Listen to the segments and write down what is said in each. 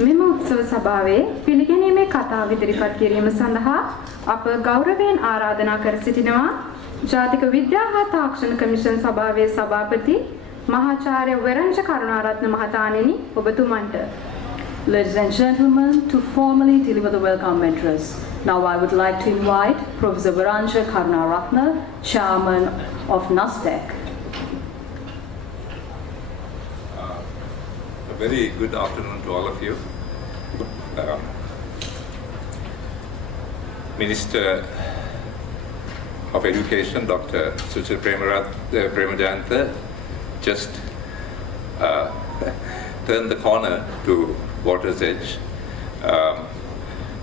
මෙම උත්සව සභාවේ පිළිගැනීමේ කතාව ඉදිරිපත් කිරීම සඳහා අප ගෞරවයෙන් ආරාධනා කර සිටිනවා ජාතික විද්‍යා හා තාක්ෂණ කමිෂන් සභාවේ සභාපති මහාචාර්ය වරංජ Karunaratne මහතාණෙනි ඔබතුමන්ට. Ladies and gentlemen, to formally deliver the welcome address, now I would like to invite Professor Veranja Karunarathne, Chairman of NASTEC. A very good afternoon to all of you. Minister of Education, Dr. Suchil Premajantha, just turned the corner to Water's Edge.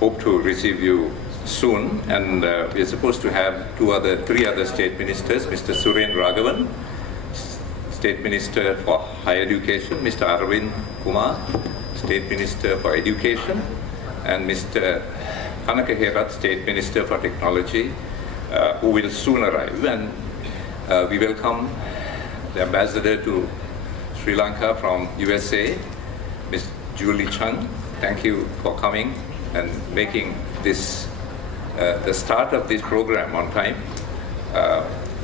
Hope to receive you soon, and we are supposed to have three other state ministers: Mr. Suren Raghavan, State Minister for Higher Education; Mr. Arvind Kumar, State Minister for Education; and Mr. Kanaka Herath, State Minister for Technology, who will soon arrive. And we welcome the Ambassador to Sri Lanka from USA, Ms. Julie Chung. Thank you for coming and making this the start of this program on time,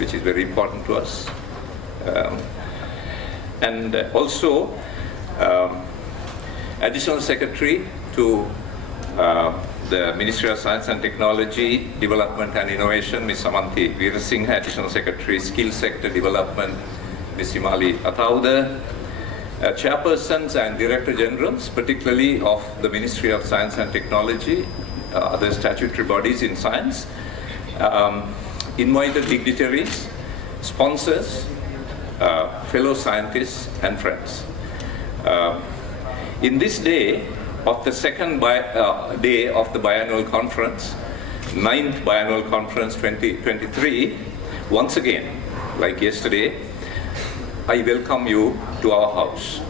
which is very important to us. And also Additional Secretary to the Ministry of Science and Technology, Development and Innovation, Ms. Samanthi Veerasinghe; Additional Secretary, Skills Sector Development, Ms. Himali Athauda; Chairpersons and Director Generals, particularly of the Ministry of Science and Technology, other statutory bodies in science, invited dignitaries, sponsors, fellow scientists and friends. In this day of the second day of the biannual conference, 9th biannual conference 2023, once again, like yesterday, I welcome you to our house.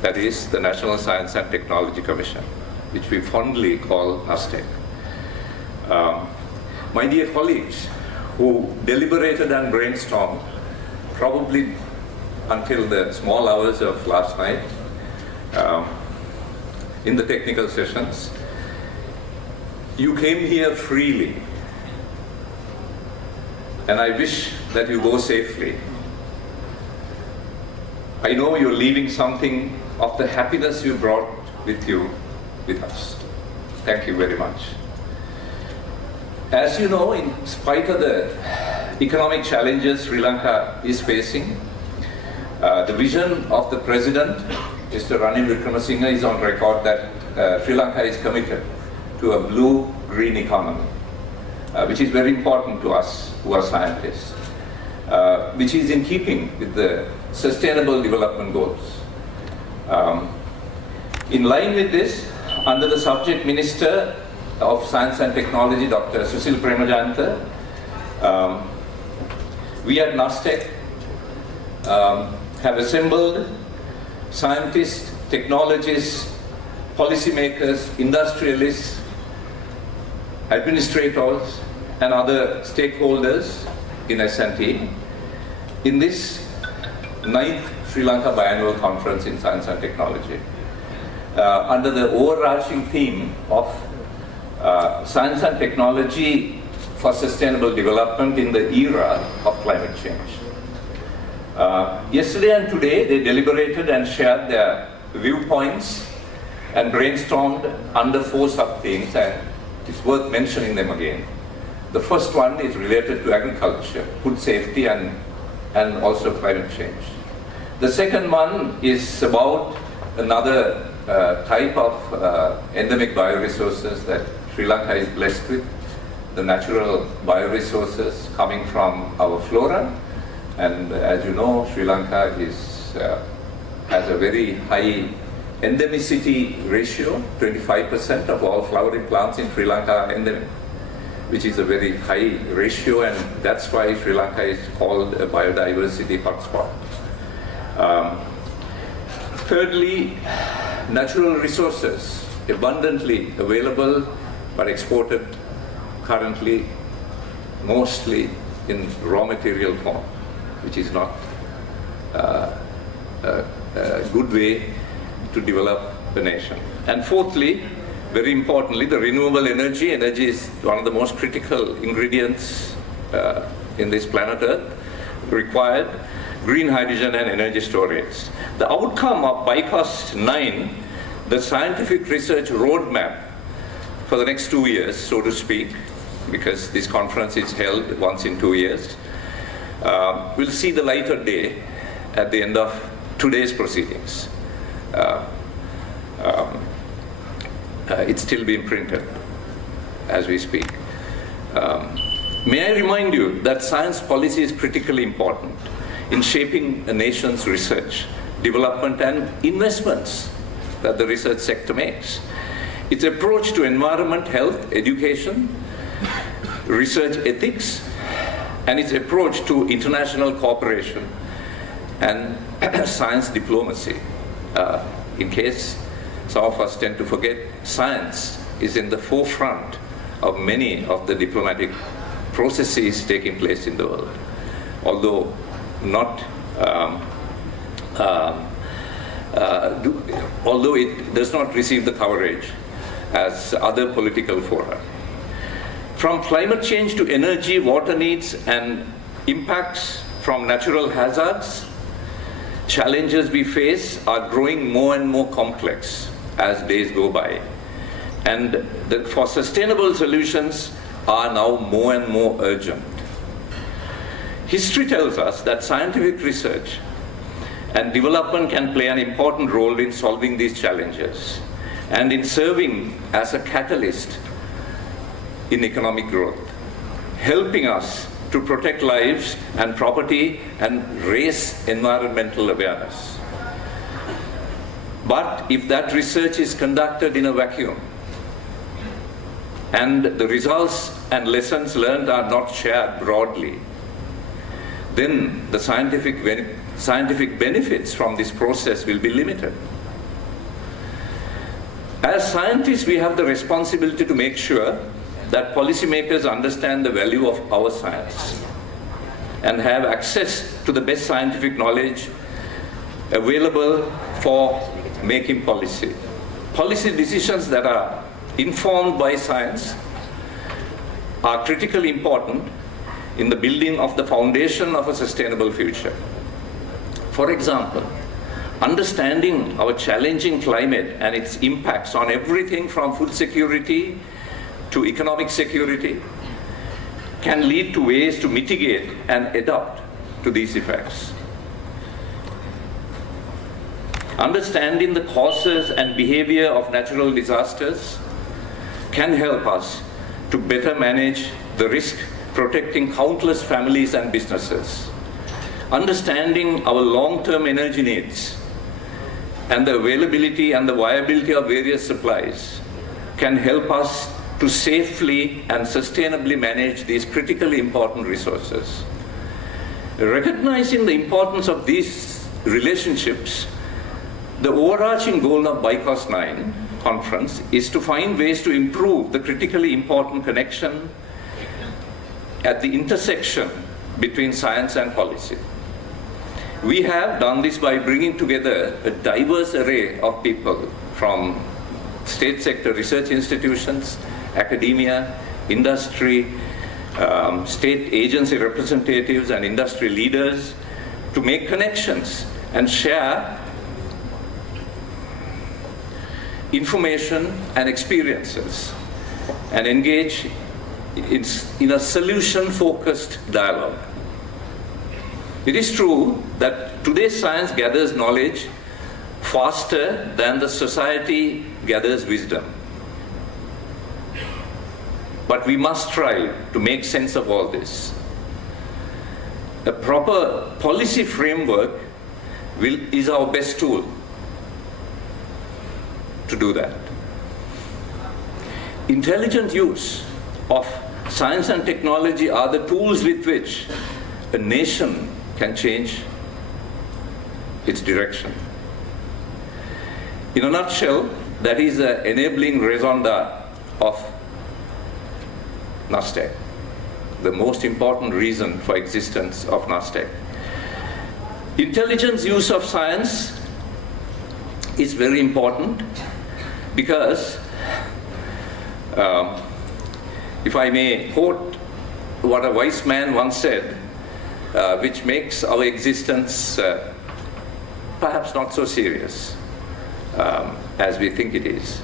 That is the National Science and Technology Commission, which we fondly call NASTEC. My dear colleagues who deliberated and brainstormed probably until the small hours of last night in the technical sessions, you came here freely, and I wish that you go safely. I know you're leaving something of the happiness you brought with you with us. Thank you very much. As you know, in spite of the economic challenges Sri Lanka is facing, the vision of the President, Mr. Ranil Wickremesinghe, is on record that Sri Lanka is committed to a blue-green economy, which is very important to us who are scientists, which is in keeping with the Sustainable Development Goals. In line with this, under the subject Minister of Science and Technology, Dr. Suchil Premajantha, we at NASTEC have assembled scientists, technologists, policymakers, industrialists, administrators, and other stakeholders in S&T in this 9th Sri Lanka Biannual Conference in Science and Technology, under the overarching theme of Science and Technology for Sustainable Development in the era of climate change. Yesterday and today, they deliberated and shared their viewpoints and brainstormed under 4 sub-themes, and it's worth mentioning them again. The first one is related to agriculture, food safety, and also climate change. The second one is about another type of endemic bioresources that Sri Lanka is blessed with, the natural bioresources coming from our flora. And as you know, Sri Lanka has a very high endemicity ratio. 25% of all flowering plants in Sri Lanka are endemic, which is a very high ratio, and that's why Sri Lanka is called a biodiversity hotspot. Thirdly, natural resources abundantly available but exported currently mostly in raw material form, which is not a good way to develop the nation. And fourthly, very importantly, the renewable energy. Energy is one of the most critical ingredients in this planet Earth, required green hydrogen and energy storage. The outcome of BICOST 9, the scientific research roadmap for the next 2 years, so to speak, because this conference is held once in 2 years, will see the light of day at the end of today's proceedings. It's still being printed as we speak. May I remind you that science policy is critically important in shaping a nation's research, development, and investments that the research sector makes. Its approach to environment, health, education, research ethics, and its approach to international cooperation and science diplomacy. In case some of us tend to forget, science is in the forefront of many of the diplomatic processes taking place in the world, although although it does not receive the coverage as other political fora. From climate change to energy, water needs, and impacts from natural hazards, challenges we face are growing more and more complex as days go by. And for sustainable solutions are now more and more urgent. History tells us that scientific research and development can play an important role in solving these challenges and in serving as a catalyst in economic growth, helping us to protect lives and property and raise environmental awareness. But if that research is conducted in a vacuum and the results and lessons learned are not shared broadly, then the scientific benefits from this process will be limited. As scientists, we have the responsibility to make sure that policymakers understand the value of our science and have access to the best scientific knowledge available for making policy. Policy decisions that are informed by science are critically important in the building of the foundation of a sustainable future. For example, understanding our challenging climate and its impacts on everything from food security to economic security can lead to ways to mitigate and adapt to these effects. Understanding the causes and behavior of natural disasters can help us to better manage the risk, protecting countless families and businesses. Understanding our long-term energy needs and the availability and the viability of various supplies can help us to safely and sustainably manage these critically important resources. Recognizing the importance of these relationships, the overarching goal of BICOST 9 conference is to find ways to improve the critically important connection at the intersection between science and policy. We have done this by bringing together a diverse array of people from state sector research institutions, academia, industry, state agency representatives and industry leaders to make connections and share information and experiences and engage in a solution-focused dialogue. It is true that today's science gathers knowledge faster than the society gathers wisdom. But we must try to make sense of all this. A proper policy framework is our best tool to do that. Intelligent use of science and technology are the tools with which a nation can change its direction. In a nutshell, that is the enabling raison d'etre of NASTEC, the most important reason for existence of NASTEC. Intelligent use of science is very important because, if I may quote what a wise man once said, which makes our existence perhaps not so serious as we think it is.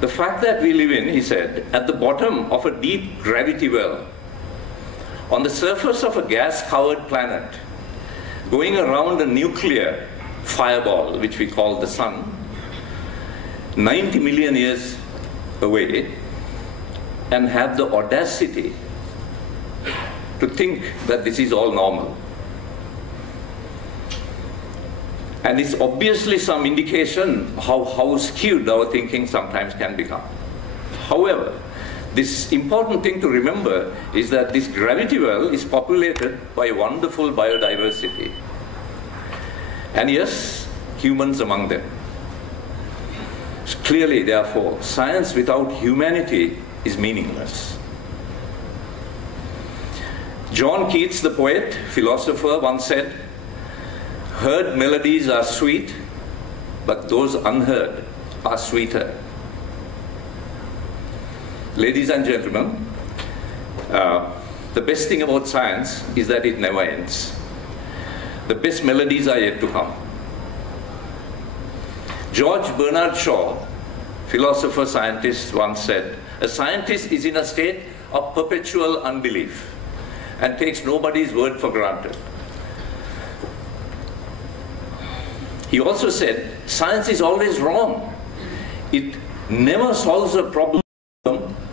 The fact that we live in, he said, at the bottom of a deep gravity well, on the surface of a gas-covered planet, going around a nuclear fireball, which we call the sun, 90 million years away, and have the audacity to think that this is all normal. And it's obviously some indication how skewed our thinking sometimes can become. However, this important thing to remember is that this gravity well is populated by wonderful biodiversity. And yes, humans among them. Clearly, therefore, science without humanity is meaningless. John Keats, the poet, philosopher, once said, "Heard melodies are sweet, but those unheard are sweeter." Ladies and gentlemen, the best thing about science is that it never ends. The best melodies are yet to come. George Bernard Shaw, philosopher, scientist, once said, "A scientist is in a state of perpetual unbelief and takes nobody's word for granted." He also said, "Science is always wrong. It never solves a problem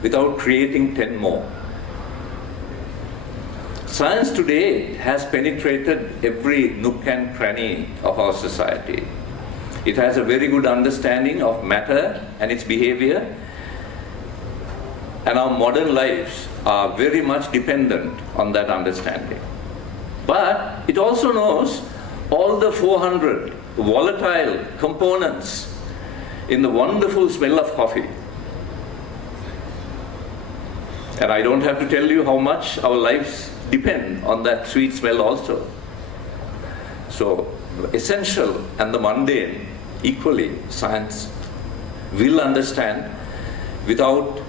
without creating 10 more." Science today has penetrated every nook and cranny of our society. It has a very good understanding of matter and its behavior, and our modern lives are very much dependent on that understanding. But it also knows all the 400 volatile components in the wonderful smell of coffee. And I don't have to tell you how much our lives depend on that sweet smell also. So, essential and the mundane, equally, science will understand without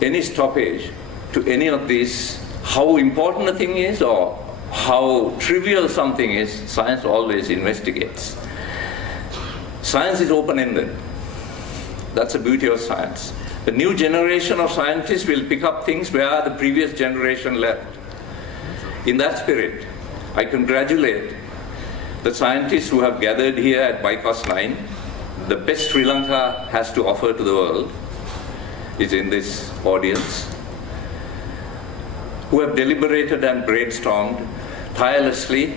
any stoppage to any of these. How important a thing is or how trivial something is, science always investigates. Science is open-ended. That's the beauty of science. The new generation of scientists will pick up things where the previous generation left. In that spirit, I congratulate the scientists who have gathered here at BICOST 9. The best Sri Lanka has to offer to the world is in this audience, who have deliberated and brainstormed tirelessly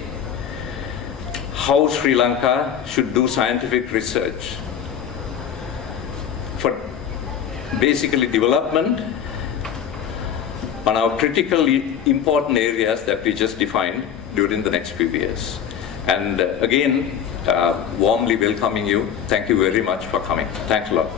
how Sri Lanka should do scientific research for basically development on our critically important areas that we just defined during the next few years. And again, warmly welcoming you. Thank you very much for coming. Thanks a lot.